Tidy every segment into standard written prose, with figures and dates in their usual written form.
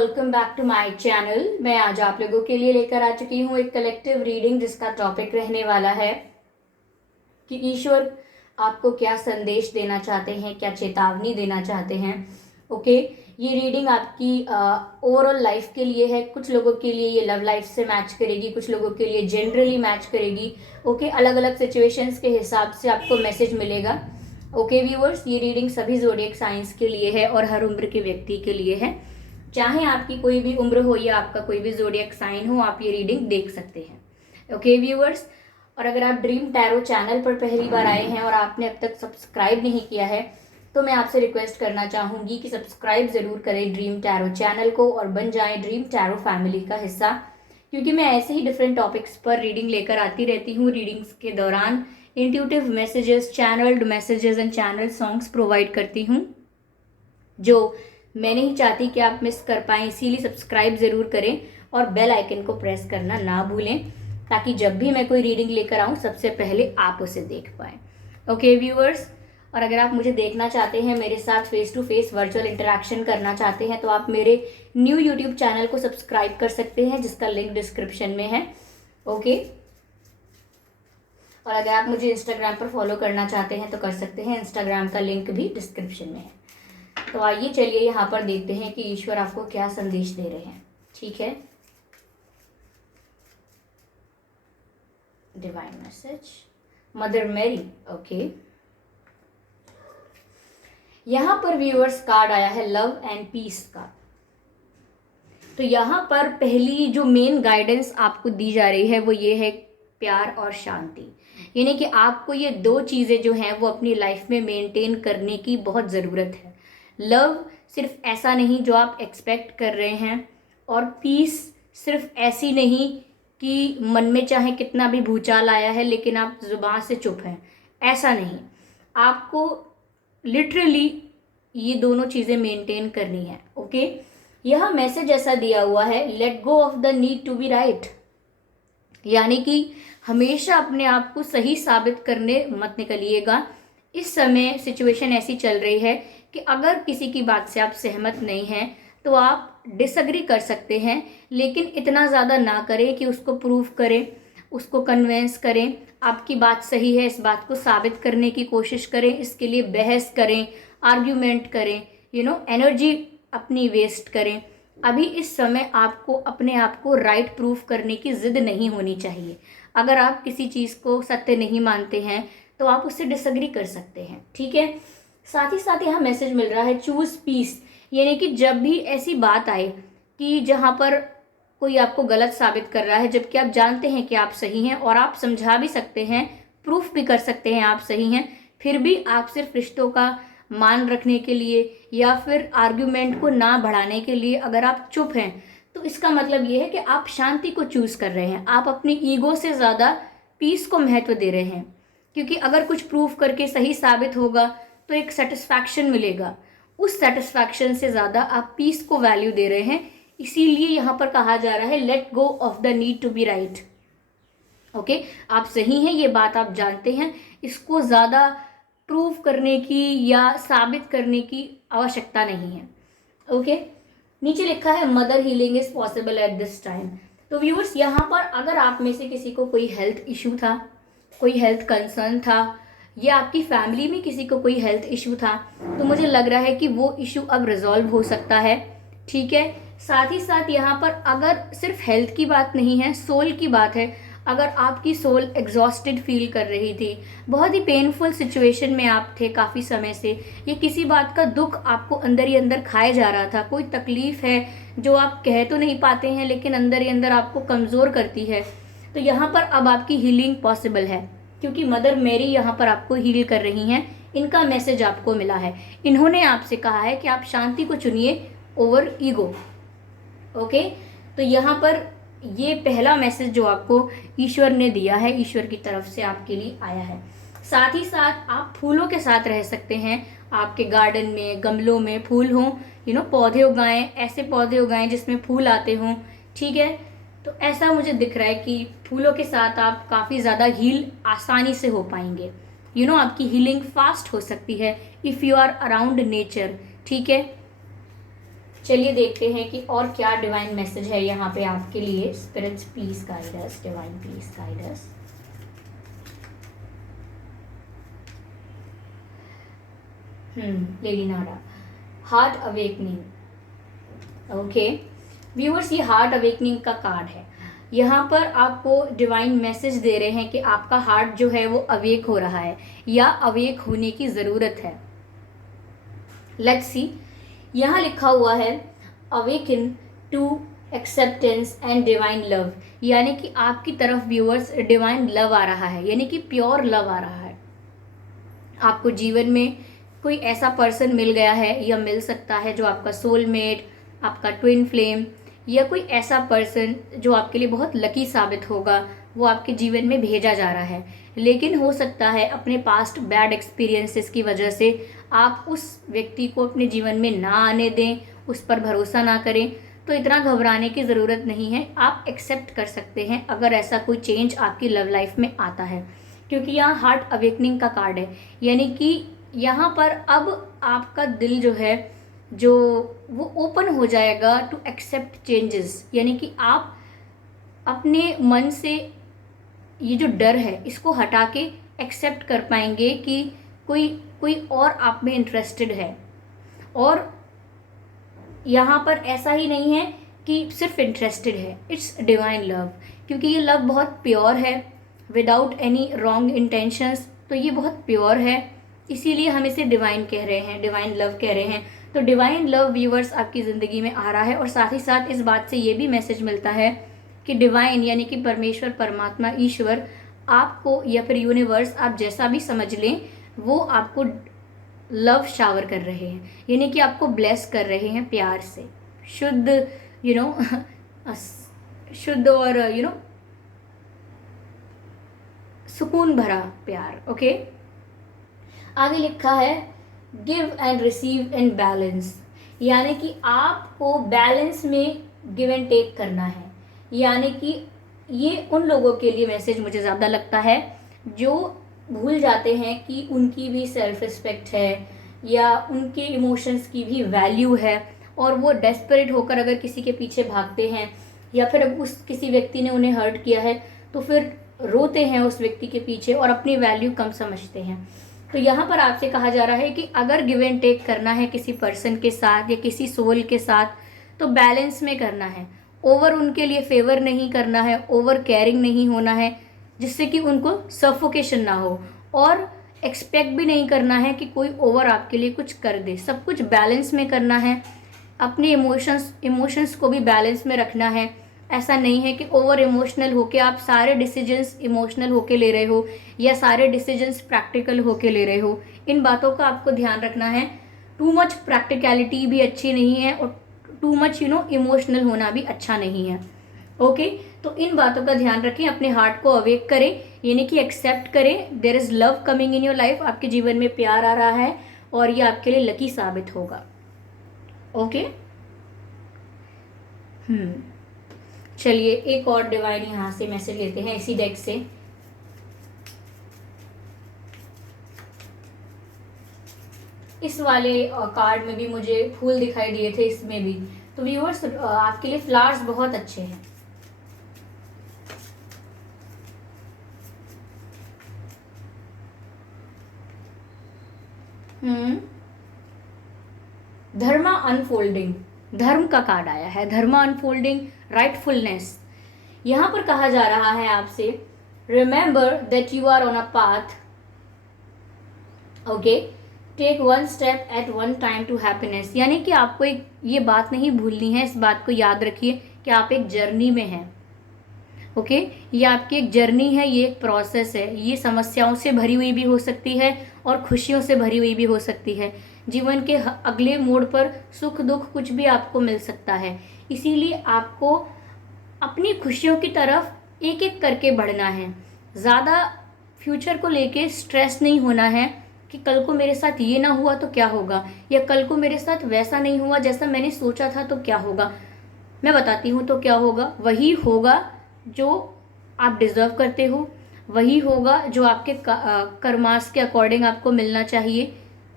Welcome back to my channel. मैं आज आप लोगों के लिए लेकर आ चुकी हूँ एक कलेक्टिव रीडिंग जिसका टॉपिक रहने वाला है कि ईश्वर आपको क्या संदेश देना चाहते हैं, क्या चेतावनी देना चाहते हैं। ओके, ये रीडिंग आपकी ओवरऑल लाइफ के लिए है। कुछ लोगों के लिए ये लव लाइफ से मैच करेगी, कुछ लोगों के लिए जनरली मैच करेगी। ओके, अलग अलग सिचुएशंस के हिसाब से आपको मैसेज मिलेगा। ओके व्यूअर्स, ये रीडिंग सभी ज़ोडिएक साइंस के लिए है और हर उम्र के व्यक्ति के लिए है। चाहे आपकी कोई भी उम्र हो या आपका कोई भी ज़ोडिएक साइन हो, आप ये रीडिंग देख सकते हैं। ओके व्यूअर्स, और अगर आप ड्रीम टैरो चैनल पर पहली बार आए हैं और आपने अब तक सब्सक्राइब नहीं किया है तो मैं आपसे रिक्वेस्ट करना चाहूँगी कि सब्सक्राइब ज़रूर करें ड्रीम टैरो चैनल को और बन जाएं ड्रीम टैरो फैमिली का हिस्सा, क्योंकि मैं ऐसे ही डिफरेंट टॉपिक्स पर रीडिंग लेकर आती रहती हूँ। रीडिंग्स के दौरान intuitive messages, channelled messages and channel songs provide करती हूँ जो मैं नहीं चाहती कि आप मिस कर पाएँ। इसीलिए सब्सक्राइब ज़रूर करें और बेल आइकन को प्रेस करना ना भूलें, ताकि जब भी मैं कोई रीडिंग लेकर आऊँ सबसे पहले आप उसे देख पाएँ। ओके व्यूअर्स, और अगर आप मुझे देखना चाहते हैं, मेरे साथ face to face virtual interaction करना चाहते हैं, तो आप मेरे न्यू यूट्यूब चैनल को सब्सक्राइब कर सकते हैं जिसका लिंक डिस्क्रिप्शन में है। ओके, और अगर आप मुझे इंस्टाग्राम पर फॉलो करना चाहते हैं तो कर सकते हैं, इंस्टाग्राम का लिंक भी डिस्क्रिप्शन में है। तो आइए चलिए यहाँ पर देखते हैं कि ईश्वर आपको क्या संदेश दे रहे हैं। ठीक है, divine message, mother Mary. Okay, यहाँ पर व्यूअर्स कार्ड आया है लव एंड पीस का। तो यहाँ पर पहली जो मेन गाइडेंस आपको दी जा रही है वो ये है प्यार और शांति। यानी कि आपको ये दो चीज़ें जो हैं वो अपनी लाइफ में मेंटेन करने की बहुत ज़रूरत है। लव सिर्फ ऐसा नहीं जो आप एक्सपेक्ट कर रहे हैं, और पीस सिर्फ ऐसी नहीं कि मन में चाहे कितना भी भूचाल आया है लेकिन आप जुबान से चुप हैं, ऐसा नहीं। आपको लिटरली ये दोनों चीज़ें मेंटेन करनी है। ओके, यह मैसेज ऐसा दिया हुआ है, let go of the need to be right. यानी कि हमेशा अपने आप को सही साबित करने मत निकलिएगा। इस समय सिचुएशन ऐसी चल रही है कि अगर किसी की बात से आप सहमत नहीं हैं तो आप डिसएग्री कर सकते हैं, लेकिन इतना ज़्यादा ना करें कि उसको प्रूव करें, उसको कन्वेंस करें आपकी बात सही है, इस बात को साबित करने की कोशिश करें, इसके लिए बहस करें, आर्ग्यूमेंट करें, एनर्जी अपनी वेस्ट करें। अभी इस समय आपको अपने आप को राइट प्रूफ करने की जिद नहीं होनी चाहिए। अगर आप किसी चीज़ को सत्य नहीं मानते हैं तो आप उससे डिसएग्री कर सकते हैं। ठीक है, साथ ही साथ यहाँ मैसेज मिल रहा है चूज पीस। यानी कि जब भी ऐसी बात आए कि जहाँ पर कोई आपको गलत साबित कर रहा है जबकि आप जानते हैं कि आप सही हैं और आप समझा भी सकते हैं, प्रूफ भी कर सकते हैं आप सही हैं, फिर भी आप सिर्फ रिश्तों का मान रखने के लिए या फिर आर्ग्यूमेंट को ना बढ़ाने के लिए अगर आप चुप हैं तो इसका मतलब ये है कि आप शांति को चूज कर रहे हैं। आप अपनी ईगो से ज़्यादा पीस को महत्व दे रहे हैं, क्योंकि अगर कुछ प्रूफ करके सही साबित होगा तो एक सेटिस्फैक्शन मिलेगा। उस सेटिस्फैक्शन से ज़्यादा आप पीस को वैल्यू दे रहे हैं। इसीलिए यहाँ पर कहा जा रहा है let go of the need to be right. Okay, आप सही हैं, ये बात आप जानते हैं, इसको ज़्यादा प्रूव करने की या साबित करने की आवश्यकता नहीं है। ओके, नीचे लिखा है mother healing is possible at this time. तो व्यूअर्स, यहाँ पर अगर आप में से किसी को कोई हेल्थ इशू था, कोई हेल्थ कंसर्न था, या आपकी फैमिली में किसी को कोई हेल्थ इशू था, तो मुझे लग रहा है कि वो इशू अब रिजॉल्व हो सकता है। ठीक है, साथ ही साथ यहाँ पर अगर सिर्फ हेल्थ की बात नहीं है, सोल की बात है। अगर आपकी सोल एग्जॉस्टेड फील कर रही थी, बहुत ही पेनफुल सिचुएशन में आप थे काफ़ी समय से, या किसी बात का दुख आपको अंदर ही अंदर खाए जा रहा था, कोई तकलीफ़ है जो आप कह तो नहीं पाते हैं लेकिन अंदर ही अंदर आपको कमज़ोर करती है, तो यहाँ पर अब आपकी हीलिंग पॉसिबल है, क्योंकि मदर मेरी यहाँ पर आपको हील कर रही हैं। इनका मैसेज आपको मिला है, इन्होंने आपसे कहा है कि आप शांति को चुनिए ओवर ईगो। ओके, तो यहाँ पर ये पहला मैसेज जो आपको ईश्वर ने दिया है, ईश्वर की तरफ से आपके लिए आया है। साथ ही साथ आप फूलों के साथ रह सकते हैं। आपके गार्डन में, गमलों में फूल हों, पौधे उगाएं, ऐसे पौधे उगाएं जिसमें फूल आते हों। ठीक है, तो ऐसा मुझे दिख रहा है कि फूलों के साथ आप काफ़ी ज़्यादा हील आसानी से हो पाएंगे। आपकी हीलिंग फास्ट हो सकती है if you are around nature. ठीक है, चलिए देखते हैं कि और क्या डिवाइन मैसेज है यहाँ पे आपके लिए। Spirits please guide us, divine please guide us. Lady नारा, हार्ट अवेकनिंग। ओके व्यूअर्स, ये हार्ट अवेकनिंग का कार्ड है। यहाँ पर आपको डिवाइन मैसेज दे रहे हैं कि आपका हार्ट जो है वो अवेक हो रहा है या अवेक होने की ज़रूरत है। लेट्स सी, यहाँ लिखा हुआ है awaken to acceptance and divine love, यानी कि आपकी तरफ व्यूअर्स डिवाइन लव आ रहा है, यानी कि प्योर लव आ रहा है। आपको जीवन में कोई ऐसा पर्सन मिल गया है या मिल सकता है जो आपका सोलमेट, आपका ट्विन फ्लेम, या कोई ऐसा पर्सन जो आपके लिए बहुत लकी साबित होगा, वो आपके जीवन में भेजा जा रहा है। लेकिन हो सकता है अपने पास्ट बैड एक्सपीरियंसेस की वजह से आप उस व्यक्ति को अपने जीवन में ना आने दें, उस पर भरोसा ना करें। तो इतना घबराने की ज़रूरत नहीं है, आप एक्सेप्ट कर सकते हैं अगर ऐसा कोई चेंज आपकी लव लाइफ में आता है, क्योंकि यहाँ हार्ट अवेकनिंग का कार्ड है। यानी कि यहाँ पर अब आपका दिल जो है जो वो ओपन हो जाएगा टू एक्सेप्ट चेंजेस, यानी कि आप अपने मन से ये जो डर है इसको हटा के एक्सेप्ट कर पाएंगे कि कोई कोई और आप में इंटरेस्टेड है। और यहाँ पर ऐसा ही नहीं है कि सिर्फ इंटरेस्टेड है, इट्स डिवाइन लव, क्योंकि ये लव बहुत प्योर है विदाउट एनी रॉन्ग इंटेंशंस। तो ये बहुत प्योर है, इसीलिए हम इसे डिवाइन कह रहे हैं, डिवाइन लव कह रहे हैं। तो डिवाइन लव व्यूअर्स आपकी ज़िंदगी में आ रहा है। और साथ ही साथ इस बात से ये भी मैसेज मिलता है कि डिवाइन यानी कि परमेश्वर, परमात्मा, ईश्वर आपको या फिर यूनिवर्स, आप जैसा भी समझ लें, वो आपको लव शावर कर रहे हैं, यानी कि आपको ब्लेस कर रहे हैं प्यार से, शुद्ध शुद्ध और सुकून भरा प्यार। ओके आगे लिखा है give and receive in balance, यानी कि आपको बैलेंस में गिव एंड टेक करना है। यानी कि ये उन लोगों के लिए मैसेज मुझे ज़्यादा लगता है जो भूल जाते हैं कि उनकी भी सेल्फ रिस्पेक्ट है या उनके इमोशंस की भी वैल्यू है, और वो डेस्परेट होकर अगर किसी के पीछे भागते हैं या फिर उस किसी व्यक्ति ने उन्हें हर्ट किया है तो फिर रोते हैं उस व्यक्ति के पीछे और अपनी वैल्यू कम समझते हैं। तो यहाँ पर आपसे कहा जा रहा है कि अगर गिव एंड टेक करना है किसी पर्सन के साथ या किसी सोल के साथ, तो बैलेंस में करना है। ओवर उनके लिए फेवर नहीं करना है, ओवर केयरिंग नहीं होना है जिससे कि उनको सफोकेशन ना हो, और एक्सपेक्ट भी नहीं करना है कि कोई ओवर आपके लिए कुछ कर दे। सब कुछ बैलेंस में करना है, अपने इमोशंस को भी बैलेंस में रखना है। ऐसा नहीं है कि ओवर इमोशनल होके आप सारे डिसीजंस इमोशनल होके ले रहे हो या सारे डिसीजंस प्रैक्टिकल होके ले रहे हो। इन बातों का आपको ध्यान रखना है। टू मच प्रैक्टिकलिटी भी अच्छी नहीं है और टू मच इमोशनल होना भी अच्छा नहीं है। ओके तो इन बातों का ध्यान रखें, अपने हार्ट को अवेक करें, यानी कि एक्सेप्ट करें there is love coming in your life. आपके जीवन में प्यार आ रहा है और ये आपके लिए लकी साबित होगा। ओके चलिए एक और डिवाइन यहाँ से मैसेज लेते हैं इसी डेक से। इस वाले कार्ड में भी मुझे फूल दिखाई दिए थे, इसमें भी। तो व्यूअर्स आपके लिए फ्लावर्स बहुत अच्छे हैं। धर्मा अनफोल्डिंग, धर्म का कार्ड आया है। Dharma unfolding, rightfulness. यहाँ पर कहा जा रहा है आपसे remember that you are on a path, okay, take one step at one time to happiness. यानी कि आपको एक ये बात नहीं भूलनी है, इस बात को याद रखिए कि आप एक जर्नी में हैं। ओके ये आपकी एक जर्नी है, ये एक प्रोसेस है। ये समस्याओं से भरी हुई भी हो सकती है और खुशियों से भरी हुई भी हो सकती है। जीवन के अगले मोड़ पर सुख दुख कुछ भी आपको मिल सकता है, इसीलिए आपको अपनी खुशियों की तरफ एक एक करके बढ़ना है। ज़्यादा फ्यूचर को लेके स्ट्रेस नहीं होना है कि कल को मेरे साथ ये ना हुआ तो क्या होगा, या कल को मेरे साथ वैसा नहीं हुआ जैसा मैंने सोचा था तो क्या होगा। मैं बताती हूँ तो क्या होगा, वही होगा जो आप डिज़र्व करते हो, वही होगा जो आपके कर्मास के अकॉर्डिंग आपको मिलना चाहिए।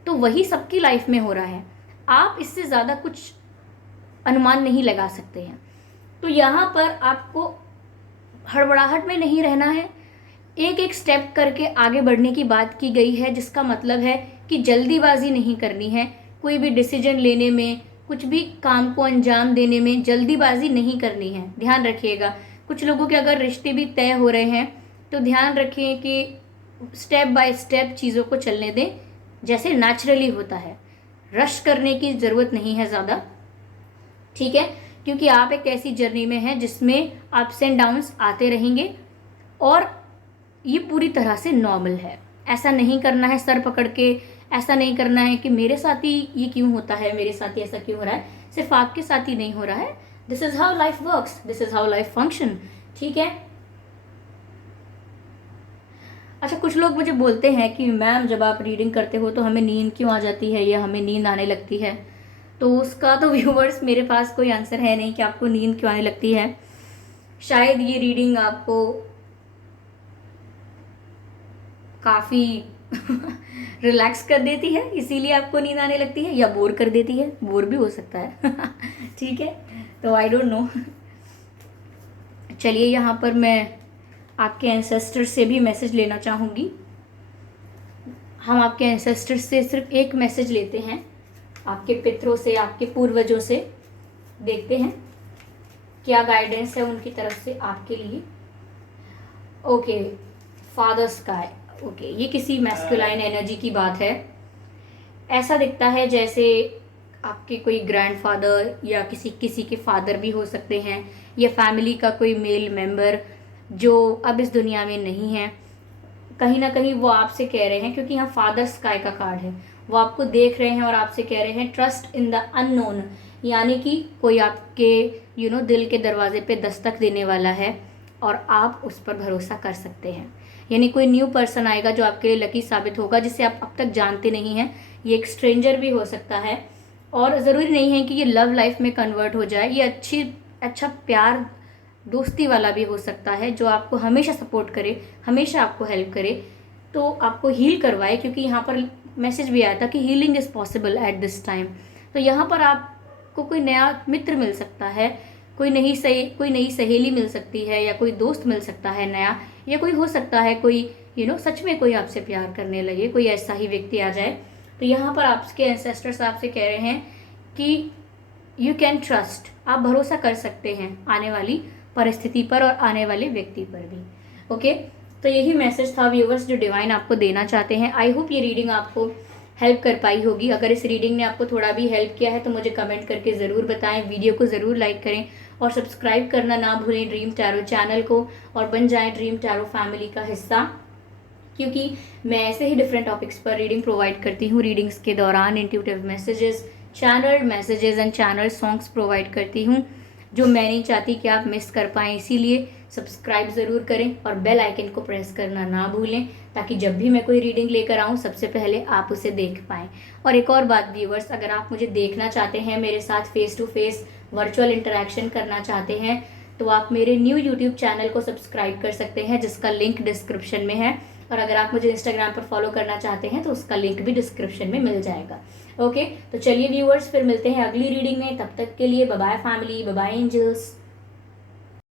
तो वही सबकी लाइफ में हो रहा है। आप इससे ज़्यादा कुछ अनुमान नहीं लगा सकते हैं। तो यहाँ पर आपको हड़बड़ाहट में नहीं रहना है, एक एक स्टेप करके आगे बढ़ने की बात की गई है, जिसका मतलब है कि जल्दीबाजी नहीं करनी है। कोई भी डिसीजन लेने में, कुछ भी काम को अंजाम देने में जल्दीबाजी नहीं करनी है, ध्यान रखिएगा। कुछ लोगों के अगर रिश्ते भी तय हो रहे हैं तो ध्यान रखें कि स्टेप बाय स्टेप चीज़ों को चलने दें, जैसे नेचुरली होता है। रश करने की ज़रूरत नहीं है ज़्यादा, ठीक है, क्योंकि आप एक ऐसी जर्नी में हैं जिसमें अप्स एंड डाउन्स आते रहेंगे और ये पूरी तरह से नॉर्मल है। ऐसा नहीं करना है सर पकड़ के, ऐसा नहीं करना है कि मेरे साथ ही ये क्यों होता है, मेरे साथ ही ऐसा क्यों हो रहा है। सिर्फ आपके साथ ही नहीं हो रहा है, this is how life works, this is how life function, ठीक है। अच्छा, कुछ लोग मुझे बोलते हैं कि मैम जब आप रीडिंग करते हो तो हमें नींद क्यों आ जाती है या हमें नींद आने लगती है। तो उसका तो व्यूवर्स मेरे पास कोई आंसर है नहीं कि आपको नींद क्यों आने लगती है। शायद ये रीडिंग आपको काफ़ी रिलैक्स कर देती है, इसीलिए आपको नींद आने लगती है, या बोर कर देती है, बोर भी हो सकता है ठीक है, तो आई डोंट नो। चलिए, यहाँ पर मैं आपके एंसेस्टर से भी मैसेज लेना चाहूँगी। हम आपके एंसेस्टर से सिर्फ एक मैसेज लेते हैं, आपके पितरों से, आपके पूर्वजों से, देखते हैं क्या गाइडेंस है उनकी तरफ से आपके लिए। ओके, फादर स्काई, ओके, ये किसी मैस्कुलाइन एनर्जी की बात है। ऐसा दिखता है जैसे आपके कोई ग्रैंडफादर या किसी के फादर भी हो सकते हैं, या फैमिली का कोई मेल मेंबर जो अब इस दुनिया में नहीं है। कहीं ना कहीं वो आपसे कह रहे हैं, क्योंकि यहाँ फादर स्काई का कार्ड है, वो आपको देख रहे हैं और आपसे कह रहे हैं ट्रस्ट इन द अननोन, यानी कि कोई आपके दिल के दरवाजे पे दस्तक देने वाला है और आप उस पर भरोसा कर सकते हैं। यानी कोई न्यू पर्सन आएगा जो आपके लिए लकी साबित होगा, जिसे आप अब तक जानते नहीं हैं। ये एक स्ट्रेंजर भी हो सकता है, और ज़रूरी नहीं है कि ये लव लाइफ में कन्वर्ट हो जाए। ये अच्छा प्यार दोस्ती वाला भी हो सकता है, जो आपको हमेशा सपोर्ट करे, हमेशा आपको हेल्प करे, तो आपको हील करवाए, क्योंकि यहाँ पर मैसेज भी आया था कि healing is possible at this time. तो यहाँ पर आपको कोई नया मित्र मिल सकता है, कोई नई सहेली मिल सकती है, या कोई दोस्त मिल सकता है नया, या कोई हो सकता है कोई सच में कोई आपसे प्यार करने लगे, कोई ऐसा ही व्यक्ति आ जाए। तो यहाँ पर आपके एंसेस्टर्स आपसे कह रहे हैं कि यू कैन ट्रस्ट, आप भरोसा कर सकते हैं आने वाली परिस्थिति पर और आने वाले व्यक्ति पर भी। ओके, तो यही मैसेज था व्यूवर्स जो डिवाइन आपको देना चाहते हैं। आई होप ये रीडिंग आपको हेल्प कर पाई होगी। अगर इस रीडिंग ने आपको थोड़ा भी हेल्प किया है तो मुझे कमेंट करके ज़रूर बताएं, वीडियो को ज़रूर लाइक करें और सब्सक्राइब करना ना भूलें ड्रीम टैरो चैनल को, और बन जाएं ड्रीम टैरो फैमिली का हिस्सा, क्योंकि मैं ऐसे ही डिफरेंट टॉपिक्स पर रीडिंग प्रोवाइड करती हूँ। रीडिंग्स के दौरान intuitive messages, channel messages and channel songs provide करती हूँ, जो मैं नहीं चाहती कि आप मिस कर पाएँ। इसीलिए सब्सक्राइब ज़रूर करें और बेल आइकन को प्रेस करना ना भूलें, ताकि जब भी मैं कोई रीडिंग लेकर आऊँ सबसे पहले आप उसे देख पाएँ। और एक और बात व्यूवर्स, अगर आप मुझे देखना चाहते हैं, मेरे साथ face to face virtual interaction करना चाहते हैं, तो आप मेरे न्यू यूट्यूब चैनल को सब्सक्राइब कर सकते हैं, जिसका लिंक डिस्क्रिप्शन में है। और अगर आप मुझे इंस्टाग्राम पर फॉलो करना चाहते हैं तो उसका लिंक भी डिस्क्रिप्शन में मिल जाएगा। ओके, तो चलिए व्यूअर्स, फिर मिलते हैं अगली रीडिंग में। तब तक के लिए bye bye family, bye bye angels.